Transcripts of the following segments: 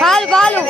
పాలు పాలు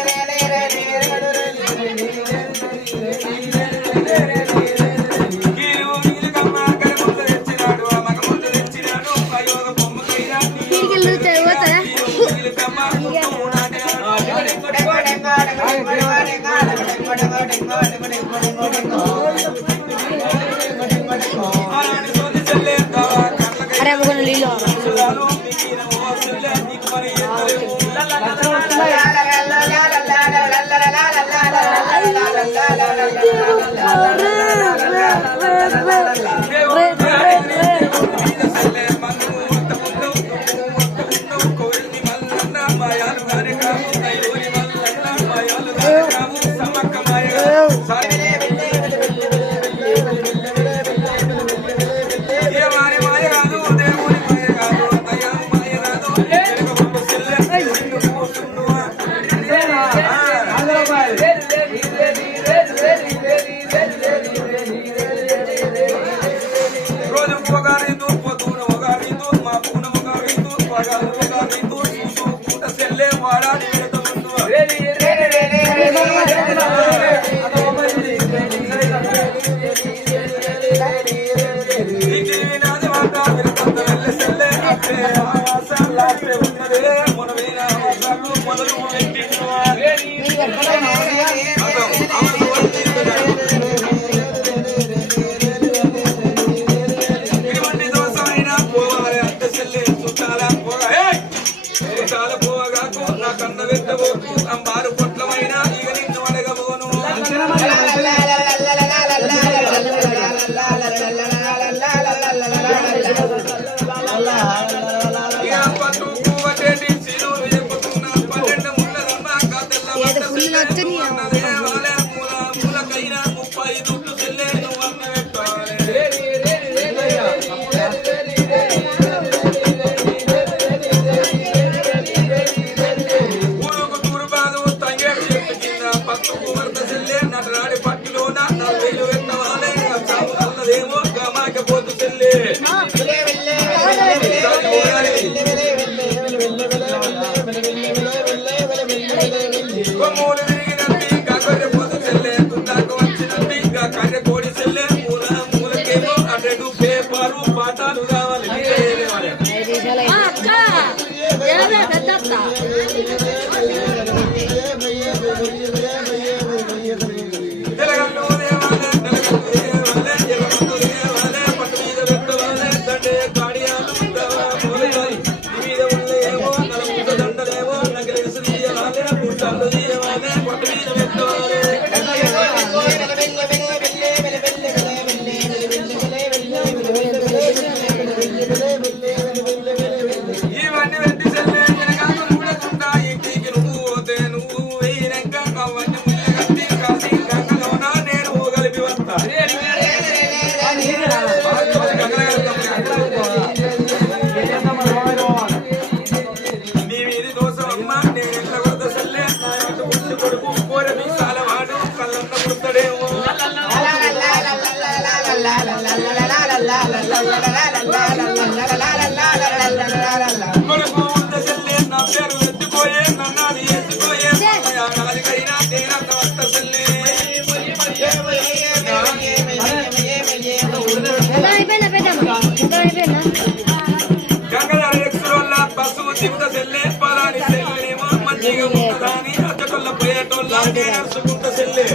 సింత సెల్లే పరాని సెల్లేమో మంచిగా ఉంటుందని అచ్చటోళ్ళ పోయేటోళ్ళ నేర్చుకుంట సెల్లే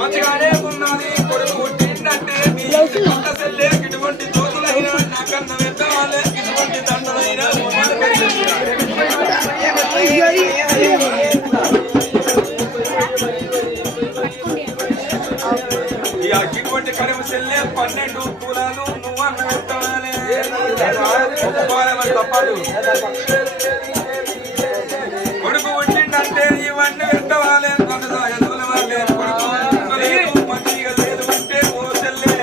మంచిగానే ఉన్నది కొడుకు పుట్టిందంటే సింత సెల్లే ఇటువంటి దోతులైనా నాకన్న వెళ్తాలే ఇటువంటి దండలైనా ఇటువంటి కరిమ సెల్లే 12 తులాలు నువ్వు అన్న వెళ్తాలే తప్పదు కొడుకు పుట్టిందంటే ఇవన్నీ వెళ్తావాలే మంచిగా లేదు అంటే ఓ సెల్లే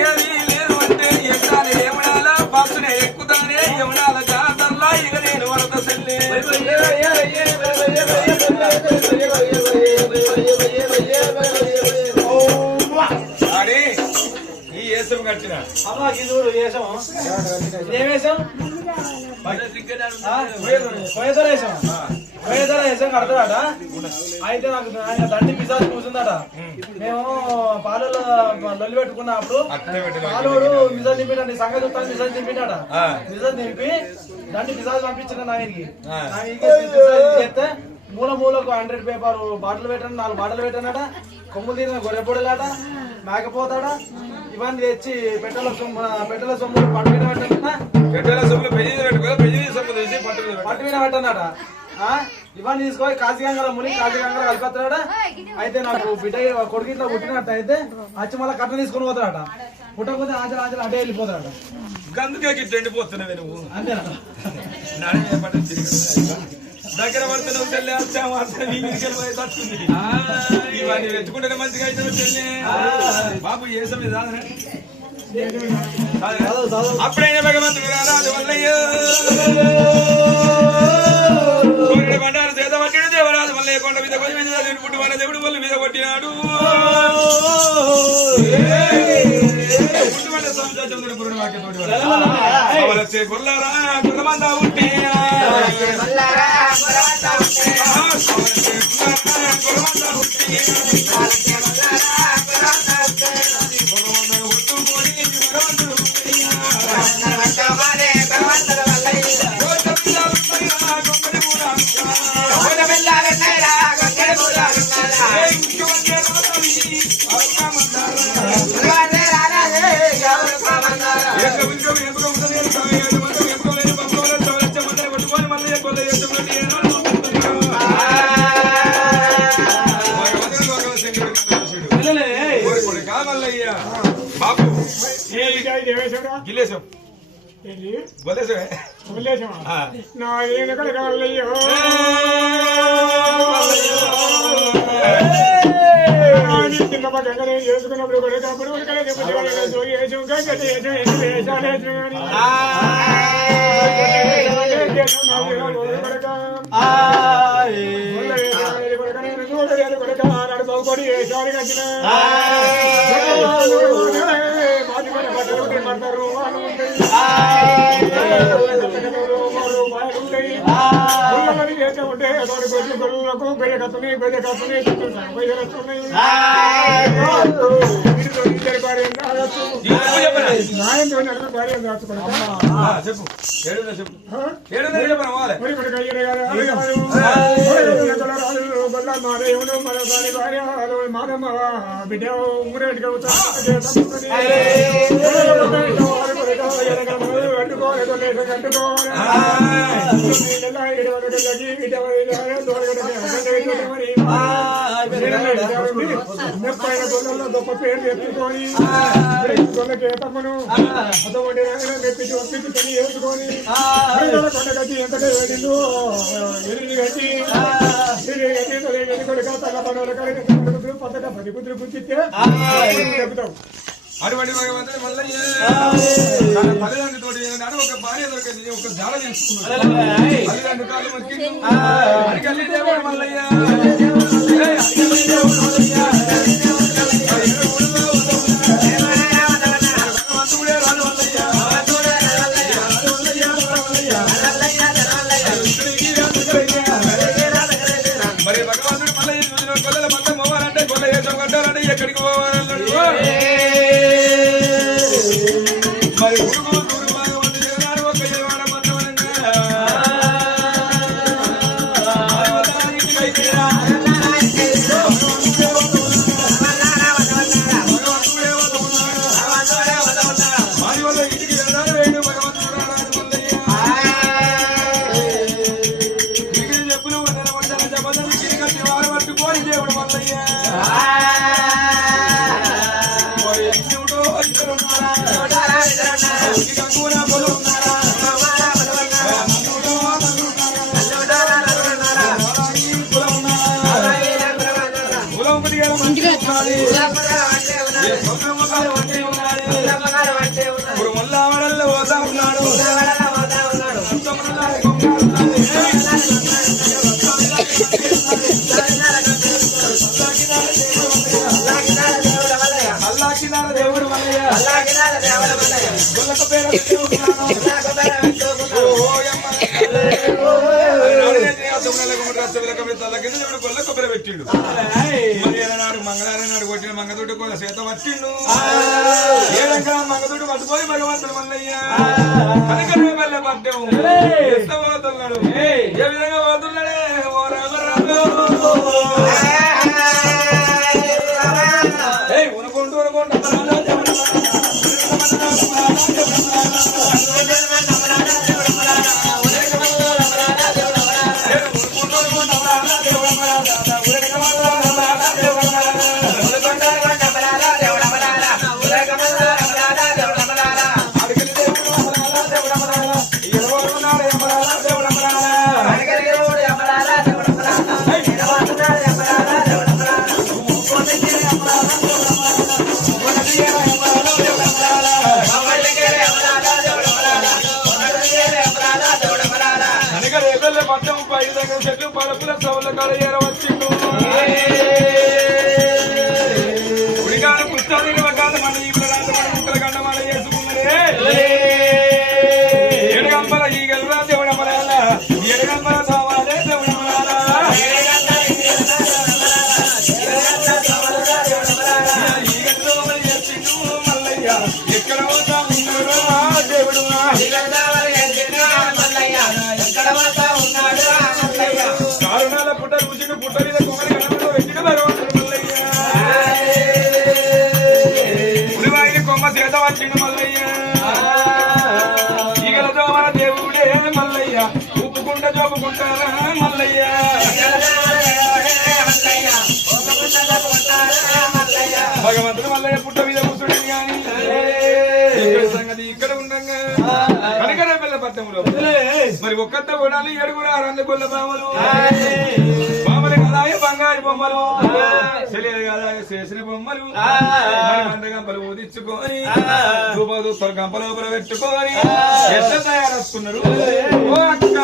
ఏది లేదు అంటే ఎక్కాలి ఏమనాల బస్సునే ఎక్కుతానే ఏమనాల జాతరలా ఇక నేను వరద సెల్లే అని ఈ వేసం కట్టిన అమ్మా చూడు వేసాం ఏమేసాం వేసం కడతాడట. అయితే నాకు ఆయన దండి పిసాసి కూర్చుందట. మేము పాలలో లొల్లి పెట్టుకున్నప్పుడు పాలోడు మిసాలు నింపినండి సంగతి చూస్తాను మిసాలు నింపినాడ. మిసాలు నింపి దండి పిసాసి పంపించిన నాయనకి చేస్తే మూలకు 100 పేపర్ బాటలు పెట్టాను 4 బాటలు పెట్టానట. కొమ్ములు తీరిన గొర్రెపొడలాట మేకపోతాడా ఇవన్నీ తెచ్చి పెట్టెల సొమ్ములు పట్టు మీద పెట్టానట. పట్టు మీద పెట్టానట. ఇవన్నీ తీసుకొని కాశీగంగల ముని కాశీగంగల కలిపేస్తాడ. అయితే నాకు బిడ్డ కొడుకు ఇట్లా పుట్టినట్టు అయితే వచ్చి మళ్ళీ కట్ట తీసుకొని పోతాడట. పుట్టకపోతే ఆచలు అటే వెళ్ళిపోతాడట. అందుకే గిట్ల ఎండిపోతున్నావే నువ్వు అంతేనా దగ్గర పడుతున్నావు చెల్లె ఇవన్నీ వెతుకుంటే మంచిగా అయితే చెల్లె బాబు ఏసం అప్పుడైనా భగవంతుడు రాజు వల్లయ్యో బండారు చేత పట్టిన దేవరాజు వల్లయ్య కొండ మీద కొంచెం పుట్టి వాళ్ళ దేవుడు వల్ల మీద కొట్టినాడు. చంద్రుడు పురుడు వాక్యతోటి గుర్లారా గుర్రమంతా ఉంటే బాబు గిల్లేసాం చేసుకున్నప్పుడు కొడుకొని వేసాడు కట్టిన పడతారు ఉంటే గొర్రెలకు పెద్ద కత్తున్నాయి పైసలు వస్తున్నాయి. భార్య మాదమ్మ బిడ్డ ఊరేటికి పైన గొల్లల్లో గొప్ప పేరు తెచ్చుకొని గొల్లకి తమ్మను మెప్పించి ఒప్పించి పని వేసుకొని కొండగట్టి ఎంతగా వెళ్ళిందో ఎదురు కట్టి కొడుక తల పడవల కలిగి పక్కన 10 కుదురు గుర్తిస్తే చెబుతాం. అటువంటి మల్లయ్య తల్లిదండ్రులతోటి ఒక భార్య దొరికింది ఒక జాడ తీసుకున్నాడు. తల్లిదండ్రులు కాళ్ళు మొక్కి మల్లయ్య రాజు కొబ్బరి పెట్టిండు నాడు మంగళవారం నాడు కొట్టిన మంగతోటి కొల చేత పట్టిండు ఏడంగా మంగతోటి పట్టుకొని భగవంతుడు మల్లయ్య కనకనే మళ్ళీ పట్టాము ఎంత పోతున్నాడు ఏ విధంగా పోతున్నాడే ఓ రామ ఉనుకుంటూ ఉనుకుంటూ చెట్లు పలుపుల సౌల కాడ ఏరవచ్చిండు ఉడిగాడు పుస్తకాలు కాదు మన ఈ ముక్కల గంట మన వేసుకున్నారే ఎడగంపల ఈ గెలురా దేవుడమరాల ఎడగంపల సవాలే దేవుడమరాల ఈ గెలులో చేసిండు మల్లయ్య ఎక్కడ పోతా ఉన్నాడు దేవుడు కారణాల పుట్ట రుచిని పుట్ట మీద కొమ్మని కనపడో వెంటనే భగవంతుడు మల్లయ్య ఉలివాయిని కొమ్మ చేత వచ్చిండు మల్లయ్య ఈగలతో మన దేవుడే మల్లయ్య ఉప్పుకుంట చూపుకుంటారా మల్లయ్య భగవంతుడు మల్లయ్య పుట్ట మీద కూర్చుండి కానీ సంగతి ఇక్కడ ఉండగా కనకనే పిల్ల పట్టంలో మరి ఒక్కత కొడాలి ఏడుగురు ఆరంద గొల్ల బామలు బామలు కదాయ బంగారు బొమ్మలు తెలియదు కదా చేసిన బొమ్మలు మందగంపలు ఊదించుకొని రూపదూతల గంప లోపల పెట్టుకొని ఎట్లా తయారస్తున్నారు ఓ అక్క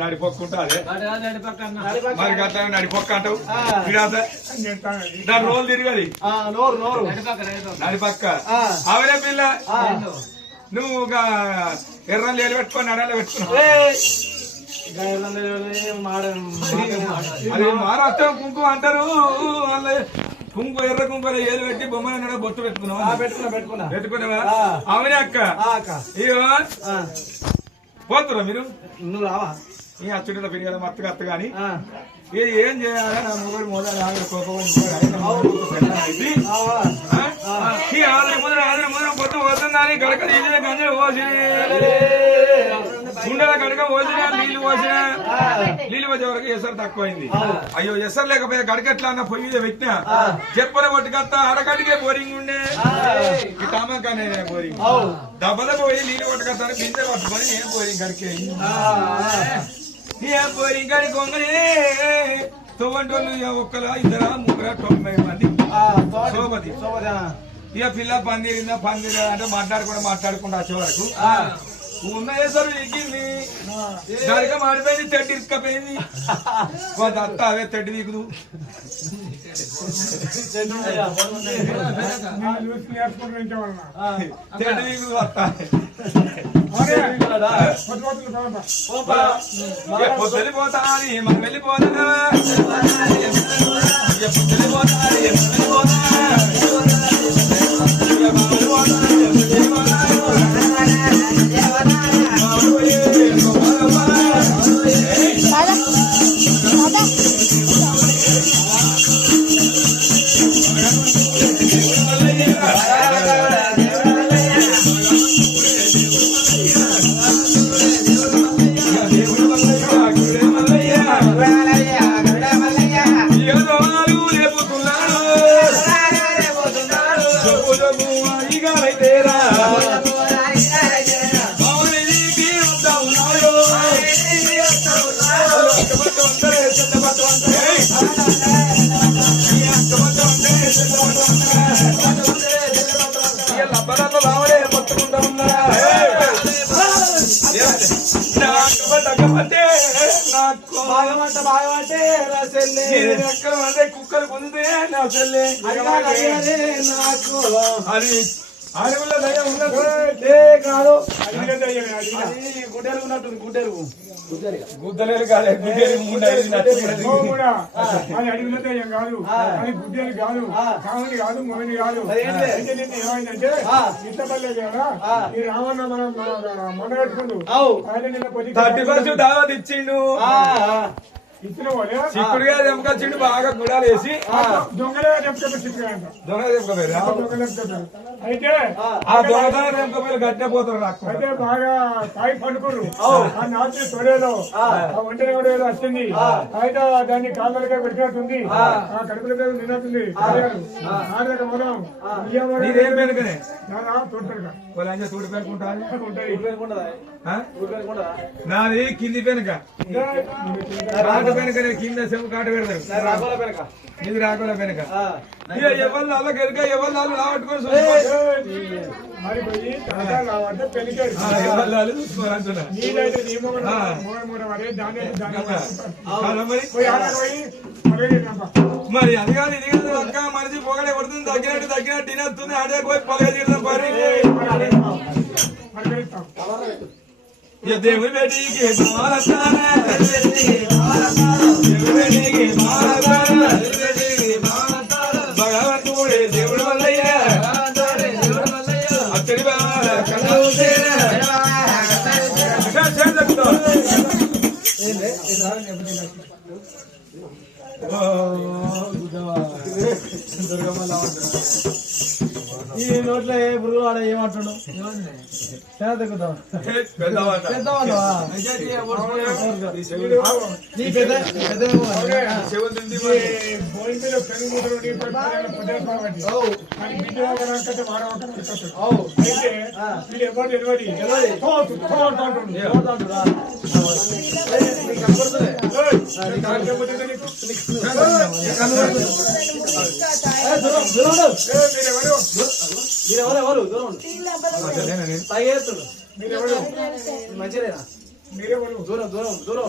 నడిపొక్కుంటాదే మరి గట్లా నడిపొక్క అంటావు దాని రోజులు తిరగది నడిపక్క అవరే పిల్ల నువ్వు ఎర్ర లేలు పెట్టుకొని నడాలి పెట్టుకున్నావు అది మహారాష్ట్రం కుంకుమ అంటారు కుంకుమ ఎర్ర కుంకుమ ఏలు పెట్టి బొమ్మలు బొట్టు పెట్టుకున్నావా అవనే అక్క ఇగో పోతురా మీరు నువ్వు రావా ఈ అచ్చుడిలో పెరిగేలా మత్తగా అత్త గాని ఏం చేయాలి నా మొగడు మొదలు పొత్తు పోతుందని గడక తీసిన గంజలు పోసి గుండెల గడక పోసిన నీళ్లు పోసిన నీళ్ళు వచ్చే వరకు ఎసరు తక్కువైంది అయ్యో ఎసరు లేకపోతే గడకెట్లా అన్న పొయ్యి మీద పెట్టినా చెప్పల కొట్టుకత్తా అడగడికే బోరింగ్ ఉండే ఈ టామాకానే బోరింగ్ దెబ్బల పోయి నీళ్ళు కొట్టుకత్తాను బిందెలు పట్టుకొని నేను బోరింగ్ గడికే బోరింగ్ గడి కొంగనే తొవ్వంటోళ్ళు ఒక్కల ఇద్దర ముగ్గుర 90 మంది సోపతి ఇక పిల్ల పందిరిందా పందిరా అంటే మాట్లాడుకుంటూ వచ్చే వరకు ఉన్న వేసరు ఎక్కింది దానిగా మాడిపోయింది తెడ్డి ఇసుకపోయింది కొంత అత్త అవే తెడ్డి దిగుదు తెడ్డి దిగుదు అత్త వెళ్ళిపోతాని మనం వెళ్ళిపోతా కుక్కలు పొందితే నా చెల్లె అది అడవుల్లో దయ్యం ఉన్నది. కాదు అడిగిన దయ్యమే, అడిగిన. అది గుడ్డెలు ఉన్నట్టుంది గుడ్డెలు గుద్దలేరు కాలే గుడ్డేరు ముండేది నచ్చుకున్నది. ఓ కూడా. అది అడిగిన దయ్యం కాదు, అది గుడ్డేలు కాదు, కాముని కాదు, మొగని కాదు. అయితే నిన్న ఏమైందంటే ఇట్ల పల్లె కదా ఈ రావణ మనం మొన్న పెట్టుకుండు ఆయన నిన్న పొద్దు 31 దావత్ ఇచ్చిండు. ఇచ్చిన పోలే చిక్కుడుగా దెంపకొచ్చిండు బాగా గుడాలు వేసి దొంగలే చెప్తారు చిత్రంట దొంగ దెంపకపోయారా? దొంగలు చెప్తారు. అయితే ఆ దొంగతనం దెంపకపోయారు గట్టే పోతారు నాకు. అయితే బాగా తాయి పండుకుర్రు ఆ నాచి తొడేలో ఆ ఒంటరి కూడా ఏదో వచ్చింది. అయితే దాన్ని కాళ్ళగా పెట్టినట్టుంది, ఆ కడుపులగా నిన్నట్టుంది. ఆడక మనం నీదేం పెనుకనే నానా తోడుగా వాళ్ళ తోడు పెనుకుంటారు. ఉంటుంది నాది కింది పెనుక రాక పెనుక కింద సెమ్ కాట పెడతారు. రాగోల పెనక నీది రాకుండా పెనుక ఎవరు అలా కనుక ఎవరు వాళ్ళు రావట్టుకొని మరి పోయి అంటే పెళ్లికాడు ఎవరు వాళ్ళు చూసుకోరు అంటున్నా. నీదైతే నీ మొగ మూడ మరి దాని మరి పోయి ఆడక పోయి మరి అది కాదు ఇది కాదు అక్క మనిషి పొగడే పడుతుంది తగ్గినట్టు తినొస్తుంది ఆడే పోయి పొగ తీరుతాం పరి దేవుడి బేటీకి భగవంతుడే దేవుడు వల్లయ్య అచ్చడి ఈ నోట్లో ఏ పురుగు వాడ ఏమంటున్నాడు తగ్గుతాం భోజనం మీద పెరుగుతుంది అయితే వీళ్ళు ఎవరు ఎవరు దూరం తాగేస్తుడు మంచిదేనా మీరెవరు దూరం దూరం దూరం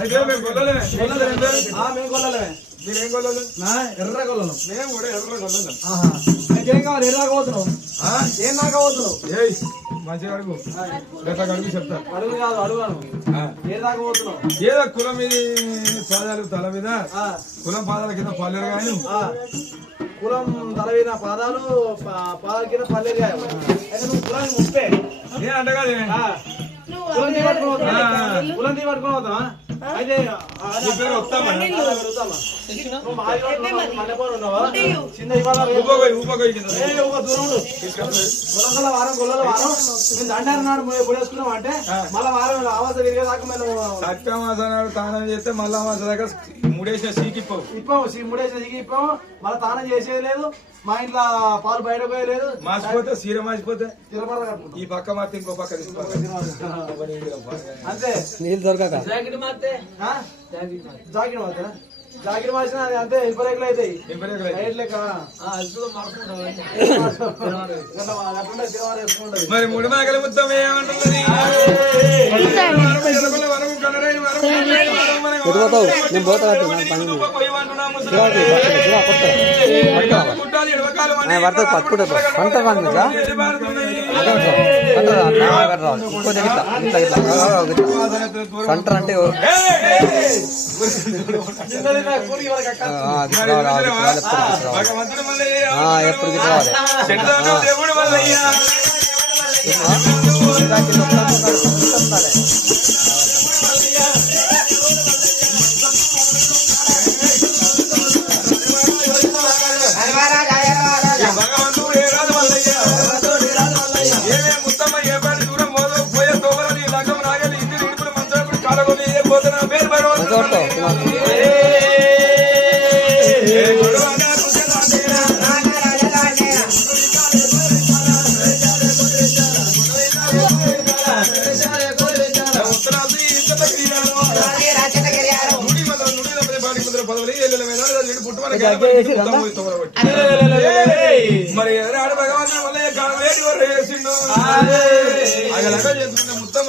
అయితే మేము కొల్లలే మేము కొల్లలే మీరేం కొల్లలు? ఎర్ర కొల్లలు మేము కూడా ఎర్ర కొల్లలు. ఏం కావాలి ఎర్ర పోతున్నావు ఏం దాకా పోతున్నావు ఏయ్ మంచిగా అడుగు గట్లా అడుగు చెప్తా. అడుగు కాదు అడుగాను ఏ దాకా పోతున్నావు ఏదో కులం మీద పాదాలు తల మీద కులం పాదాల కింద పల్లెరు గాయను కులం తల మీద పాదాలు పాదాల కింద పల్లెలు కాయ అయితే నువ్వు కులానికి ముప్పే ఏ అంటగాదే కులం తీ పట్టుకుని పోతావా అయితే చిన్న ఇవాళ వారం గొల్లల వారం మేము దండారు నాడు పొడేసుకున్నాం అంటే మళ్ళా వారం ఆవాస తిరిగేదాకా మేము సత్యమాస నాడు తానం చేస్తే మళ్ళా మాస దాకా ముడేసిన సీకిప్పావు ముడేసిన సీకి ఇప్పాము మళ్ళీ తానం చేసేది లేదు మా ఇంట్లో పాలు బయట పోయలేదు మాసిపోతే సీర మాసిపోతే తిరుపతి ఈ పక్క మాత్రం ఇంకో పక్క తీసుకోవాలి అంతే నీళ్ళు దొరకక జాకెట్ మాత్రం జాకెట్ మార్చిన అంతే ఇంపరేకులు అవుతాయి లెక్క మరి ముడి మేకల మొత్తం ఏమంటుంది? ఎటుపోతావు నేను పోతా పడుతుంది పట్టుకుంటే పంట పండుగ సంటర్ అంటే ఎప్పుడు రావాలి మరి ఎదురాడు భగవంతుడు మళ్ళీ కాలేటి వరకు వేసిండు అగలగా చేసుకుంటే మొత్తం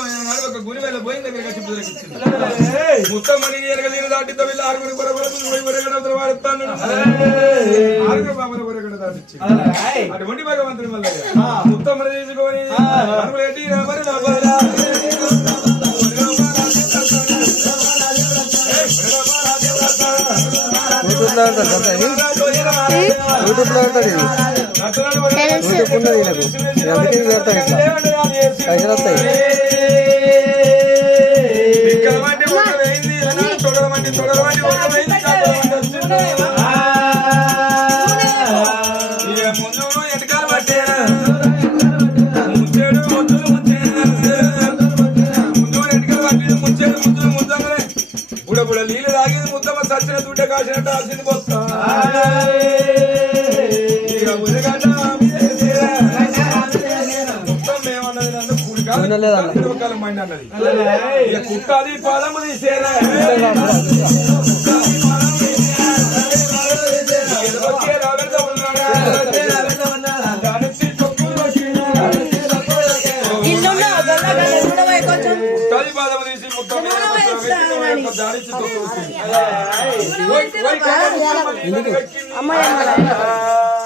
ఒక గురి వేళ పోయిన దగ్గర చెప్పిచ్చింది మొత్తం మరి ఎరగలేని దాటితో వీళ్ళు ఆరుగురు బొరగడ వాడుతాను ఆరుగురు బాబుల బొరగడ దాటిచ్చి అటువంటి భగవంతుడు మళ్ళీ మొత్తం మరి తీసుకొని యూట్యూబ్ లో ఉంటుంది యూట్యూబ్ లో ఉంటుంది యూట్యూబ్ ఉన్నది నాకు అందుకే పెడతాను ఇట్లా పైసలు వస్తాయి ముందు ఎటకాలు పట్టేనా ముచ్చాడు ముద్దులు ముందు ఎటకాలు పట్టేది ముచ్చాడు ముద్దులు ముద్దలే బుడబుడ నీళ్ళు తాగేది ముద్దమ్మ సచ్చిన దుడ్డ కాసినట్టు ఆసింది పోతా కుట్టాది పాదము తీసేరా కుట్టాది పాదము తీసి మొత్తం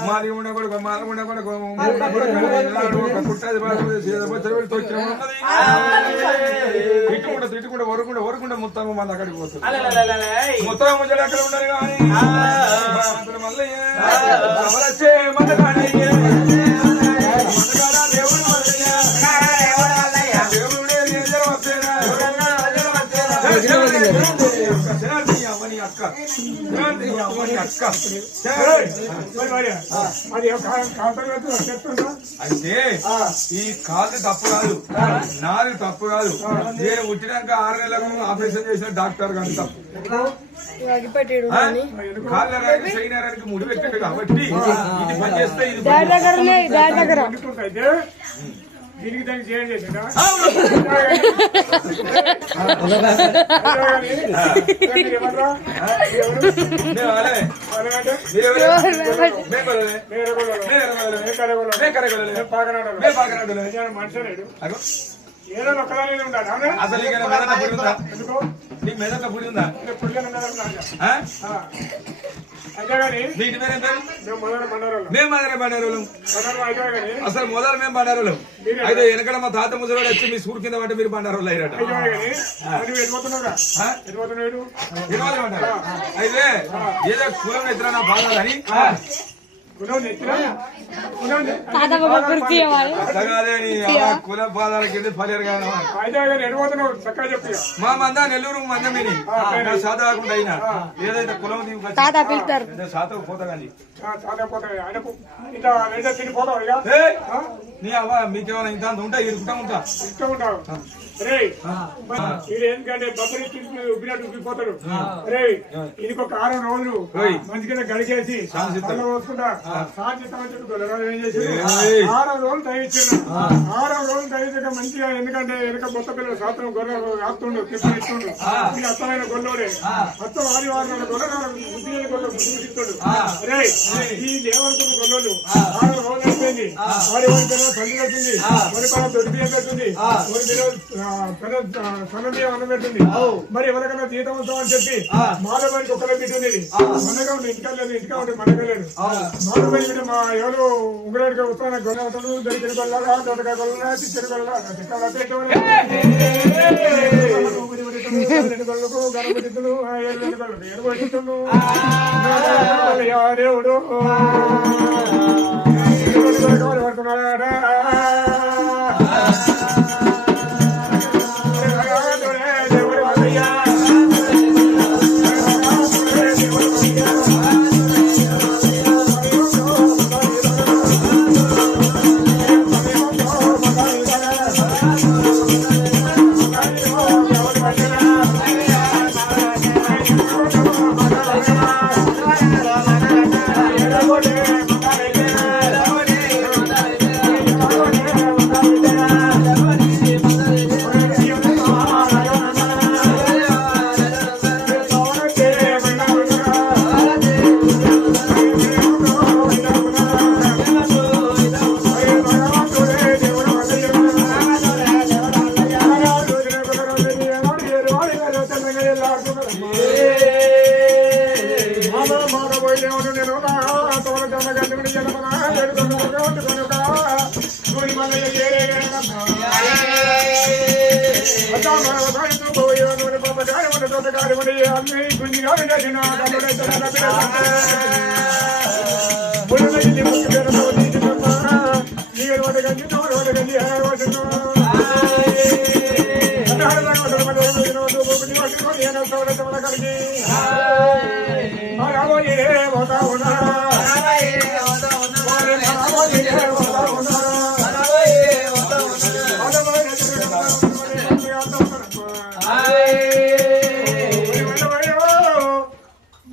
మాది ఉండకూడదు మాది ఉండకూడదు కుట్టాది పాదము తీసి తిట్టుకుంటే వరకుండా మొత్తం మన అక్కడికి పోతుంది మొత్తం ముచ్చడి అక్కడ ఉండరు కానీ మళ్ళీ అయితే ఈ కాదు తప్పు కాదు నాది తప్పు కాదు నేను పుట్టినాక 6 నెలలకు ఆపరేషన్ చేసిన డాక్టర్ కానీ తప్పు కాళ్ళకి శరీరానికి ముడి పెట్టాడు కాబట్టి ఇది పని చేస్తే ఇది దీనికి దానికి చేయండి చేసిందా మనుషులేడు ఏదో ఒక్కదాని ఉండాలి అసలు ఎందుకు నీకు మెదట్ల పుడి ఉందా మేము బండారోళ్ళం అసలు మొదలు మేము బండారోళ్ళం అయితే వెనకడ మా తాత ముసలి వచ్చి మీ సూరు కింద పట్టే మీరు బండారోళ్ళు అయ్యారట అయితే ఏదో కులం ఎత్తురా నా బాధ అని కుల పాదాల కింద ఫలియర్ మా మంద నెల్లూరు మందమిని సాధ కాకుండా అయినా ఏదైతే కులం సాధకు పోతా కానీ నీ అవ్వ మీకేమైనా ఇంత ఉంటా ఇరుకుంటా ఎందుకంటే బబ్బరి ఉబ్బినట్టు ఉబ్బిపోతాడు రే ఇది ఒక 6 రోజులు మంచిగా గడికేసి పోసుకుంటా ఏం చేసి 6 రోజులు తగ్గించాడు 6 రోజులు తగ్గించాక మంచిగా ఎందుకంటే వెనక మొత్త పిల్లలు శాస్త్రం గొర్రెలు ఆపుతుండు తిప్పి ఇస్తుండు ఇది అత్తమైన గొల్లోడే మొత్తం ఆదివారం గొర్రెలు బుద్ధి గొర్రెలు బుద్ధి ఇస్తాడు రే ఈ లేవనుకున్న గొల్లలు 6 రోజులు అయిపోయింది వారి తల్లి పెట్టింది మరి దొడ్డి బియ్యం పెట్టింది సన్నబియ్యం అన్నం పెట్టింది మరి ఎవరికైనా జీతం వస్తామని చెప్పి మాధవానికి ఒక్కరే పెట్టింది మనగా ఉంటే ఇంటికా లేదు ఇంటికా ఉంటే మనగా లేదు మాధవాయి మా ఎవరు ఉంగరాడిగా వస్తాను గొల్ల ఉంటాడు దొరికిన గొల్లగా దొరక గొల్ల చిచ్చరి గొల్ల గొల్లకు గణపతితులు 7 గొల్లకు ఏడుగొట్టిండు దేవుడు పడుతున్నాడా దేవుడు నేను తోల జమ గండి జనమన గుడి మల్లయ్య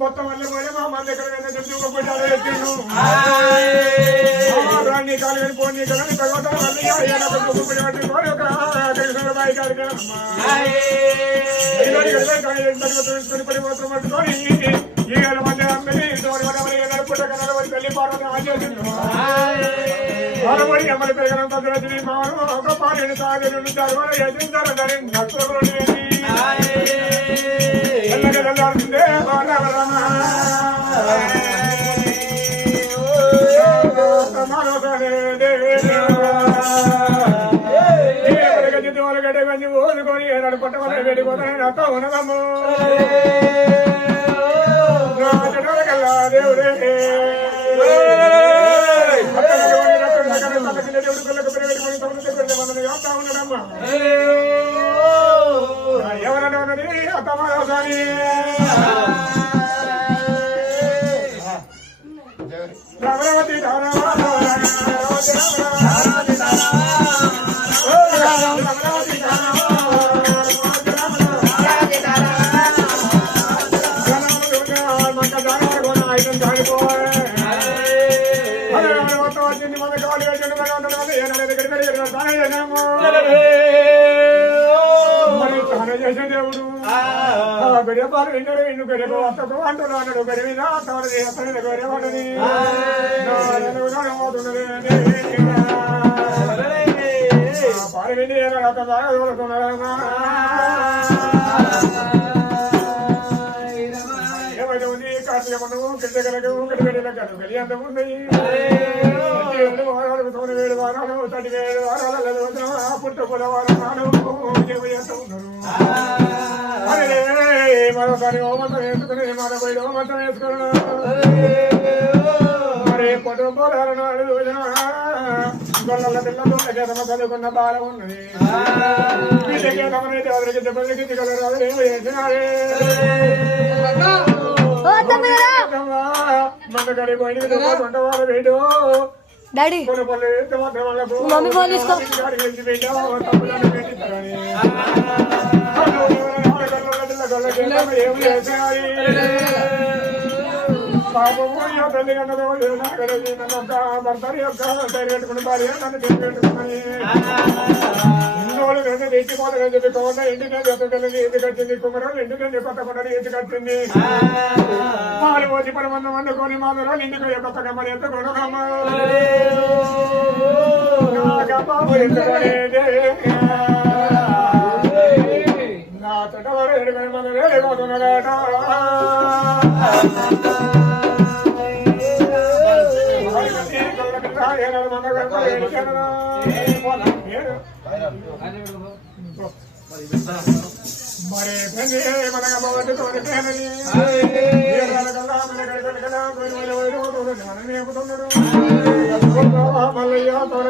మొత్తం వల్ల పోయి మా మంది ఎక్కడ రాణి కాలు పోనీ కదా పరిపోతం పట్టుకొని ఈ మధ్య తల్లి పాటలు ఆచేసింది అమలు పెరగడం తగ్గ మాను ఒక పాలు సాగరు ఎదురుతారు నచ్చులు ఎల్లగెల్లాల్సిందే గడ్డగంజి ఓదుకొని ఏనాడు పట్ట వల్ల వెళ్ళిపోతాను నాతో ఉన్నదమ్ము కల్లా దేవుడే ఉన్నదమ్మా ఎవరన్నా ఉన్నది అత్తమాసారి రామరావతి దేవుడు గడియపాలు విన్నాడు ఇన్ను గడియపో అత్తకు అంటున్నా అన్నాడు గడివిన గడియపడని పాలు విని ఏమైనా ఉంది కార్తీక పండుగ గిడ్డగలకు గడిగడిలకు గడియంత ఉన్నాయి 7 వారాలు 37 వారాలు పుట్టుకుల వారాలు మరోసారి ఓమంతం వేసుకుని మరొకటి ఓమంతం వేసుకున్నాను మరి పొట్టుకోలేరు గొల్లల పిల్లలు చేతమ చదువుకున్న బాల ఉన్నది వీటికేతమైతే ఎవరికి దెబ్బలకి దిగలరాదు ఏమి చేసినారే మన గడి పోయి వంటవారు వేడు డాడీ మమ్మీ ఫోన్ తీసుకో పాపము తల్లి కన్నదో భర్తని యొక్క పెట్టుకుని భార్య నన్ను పెట్టుకున్నాయి ఇన్నోళ్ళు రెండు తెచ్చిపోతారని చెప్పి కోట ఇంటినే జతకెళ్ళి ఇంటికి వచ్చింది కుమరం ఇంటికి కొత్త కొండని ఇంటికి వచ్చింది పాలు పోసి 10 మంది వండుకొని మాత్రం ఇంటికి కొత్త కమ్మని ఎత్తుకోను నా తొట్టవారు 7 మంది వెళ్ళిపోతున్నాడట మరి మనగా బాగుంటుంది మల్లయ్య తోడ